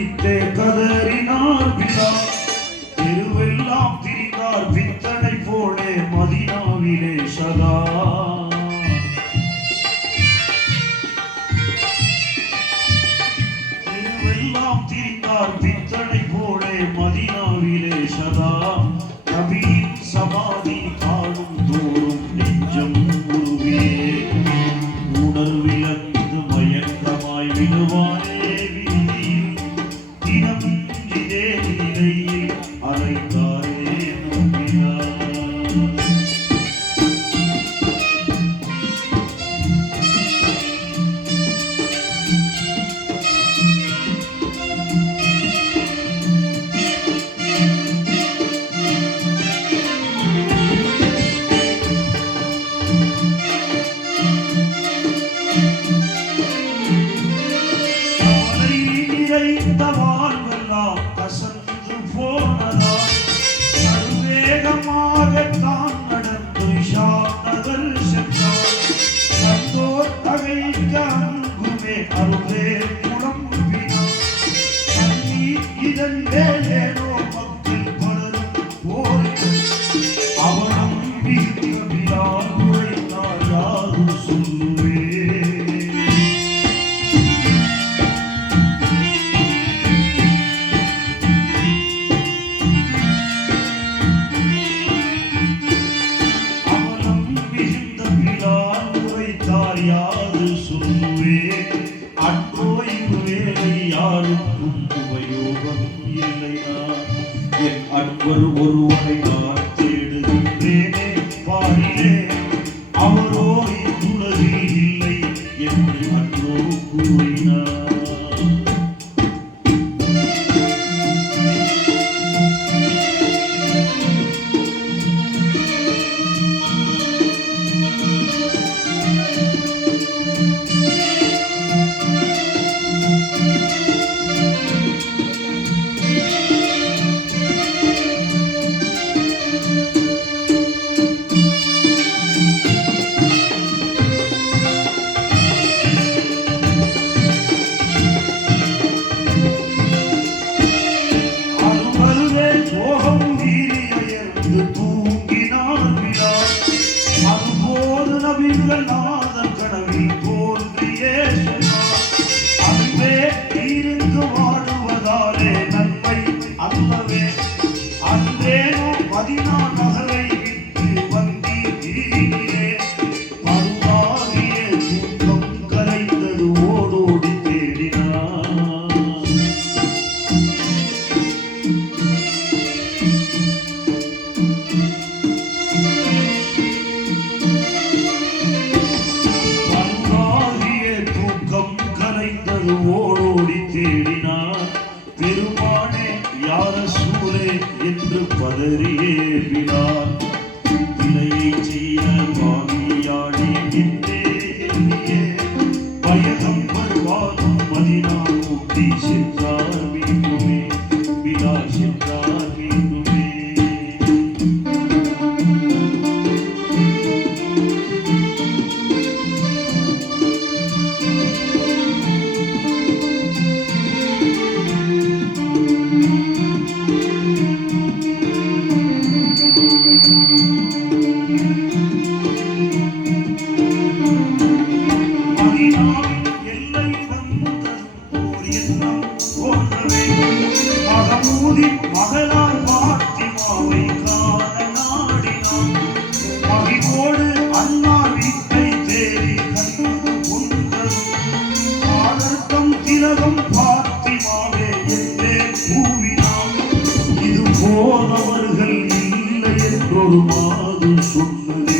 பிடித்தே கதறினார் பிலால். தெருவெல்லாம் திரிந்தார் பித்தனை போலே மதீனாவிலே சதா. தெருவெல்லாம் திரிந்தார் பித்தனை போலே மதீனாவிலே சதா. நபியின் சமாதி காணும் தோறும் நெஞ்சம் உருவே உணர்விழந்து மயக்கமாய் விடுவானே வீதியில். தினம் இதே நிலையில் அலைந்தாரே நம்பினார். நிறைந்த வாழ்வெல்லாம் கசந்து போனதால் வேகமாகத்தான் நடந்து ஷாம் நகர் சென்றார். கண்டோர் தகைக்க அன்புமே அருளே புலம்பினார். கண்ணீர் இதன் வேலேனோ மக்கள் பலரும் போரினர். அவனம் மிகுதியால் உழைத்தார் யாரும் சொல்லுவே. யாது சொல்லுவே அன்போய்வு வேலை யாருக்கும் உபயோகம் இல்லையா. என் அன்பர் ஒருவரை நான் தேடுகின்றேனே பாடிலே. அவரோ இவ்வுலகில் இல்லை என்று அன்றோ கூறினார். தூங்கினார் பிலால். அதுபோது நபிகள் நாதன் கனவில் தோன்றியே சொன்னார். அன்பே இருந்து வாடுவதாலே நன்மை அல்லவே. அன்றேனோ மதீனா நகரை விட்டு வந்தீரே. மறுவாரியே தூக்கம் கலைந்தது ஓடோடி தேடினார். ஓடோடி தேடினார். பெருமானே யார சூரே என்று பதறியே பிலால். விலையை செய்ய வாங்கியாடி நின்றே பயகம் வருவானும் மதீனா கூட்டி சென்றார் மீண்டுமே. பிலால் சென்றார் மீண்டுமே. மகளார் பாத்திமாவை காண நாடினான். மகிழ்வோடு அன்னார் வீட்டை தேடி கண்டு கொண்டதும் ஆதர்த்தம் திலகம் பாத்திமாவே என்றே கூவினான். இது போனவர்கள் இல்லை என்றொரு மாது சொன்னதே.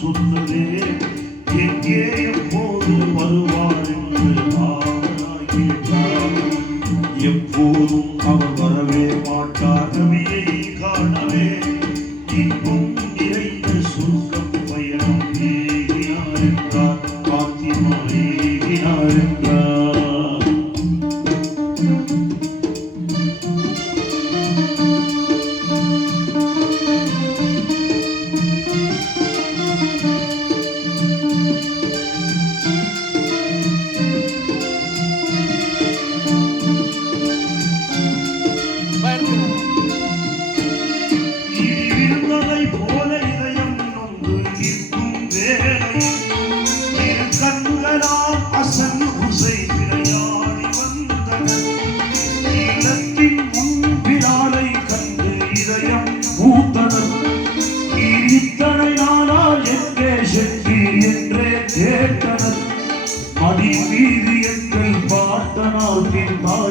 சொன்னதே எங்கே எப்போது வருவார் என்று ஆராய்கிறார். எப்போதும் அவர் வரவே மாட்டார். நபியை காணவே இன்பம் நிறைந்த சுருக்கம் பயணம் ஏகினார் என்றார். பாத்திமா ஏகினார் என்றார்.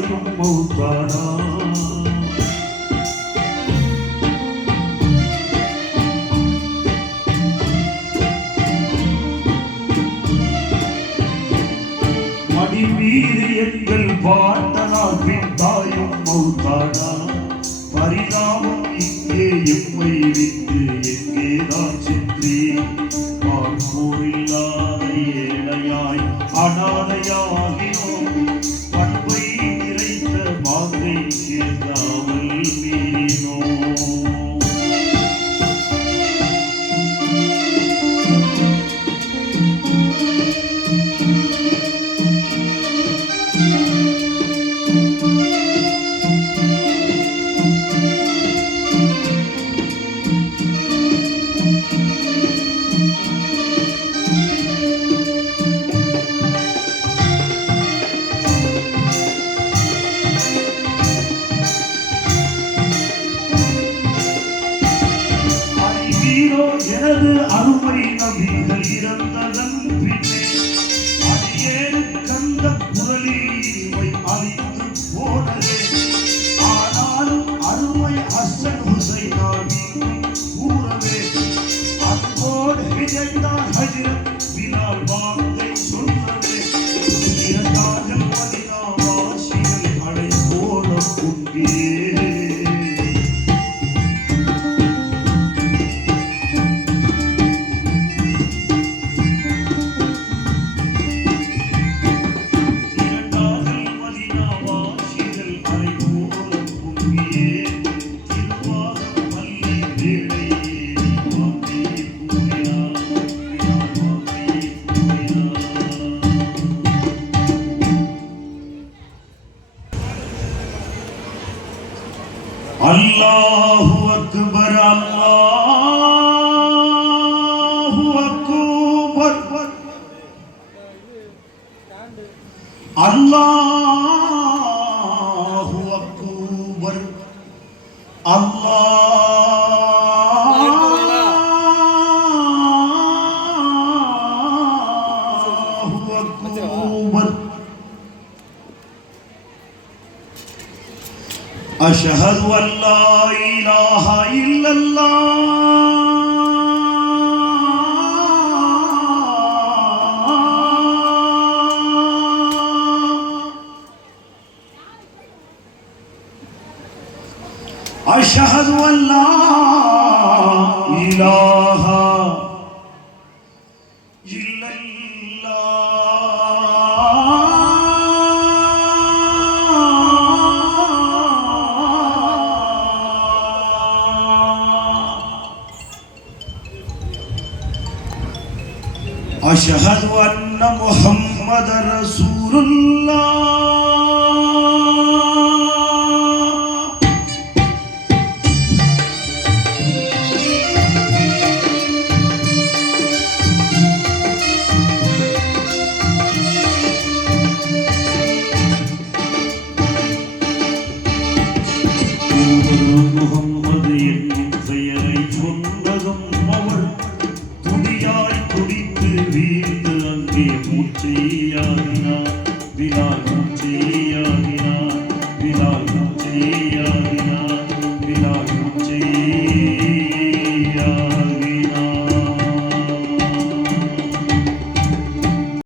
தாயும் மௌத்தானா மடி மீது எங்கள் பாட்டனார் பின் தாயும் மௌத்தானா பரிதாபம் இங்கே எம்மை விட்டு எங்கேதான் சென்றேன் பார்ப்போரில்லாத ஏழையாய் அனாதையாகினோம் பண்பை நிறைந்த மாங்கை சேர்ந்தாமல் மீறினோம் எனது அருமை நபிகள் இறந்ததன் பின்னே அடியேறு கந்த குரலில் இவை அழிந்து போனதே ஆனாலும் அருமை ஹசன் ஹுசைனார் கூறவே அன்போடு இணைந்தார் ஹஜ்ரத் பிலால் வாங்கை சொல்லவே இரண்டார்கள் மதீனா வாசிகள் அடை போல பொங்கியே அல்லாஹு அக்பர் அல்லாஹு அக்பர் அல்லாஹு அக்பர் அல்லாஹு அக்பர் أشهد أن لا إله إلا الله أشهد أن لا إله إلا أشهد أن محمد رسول الله محمد என்னும் பெயரை சொன்னதும் அவர் துடியாய் துடித்து வீழ்ந்து அங்கே மூச்சையாகினார் பிலால் மூச்சையாகினார் பிலால் மூச்சையாகினார்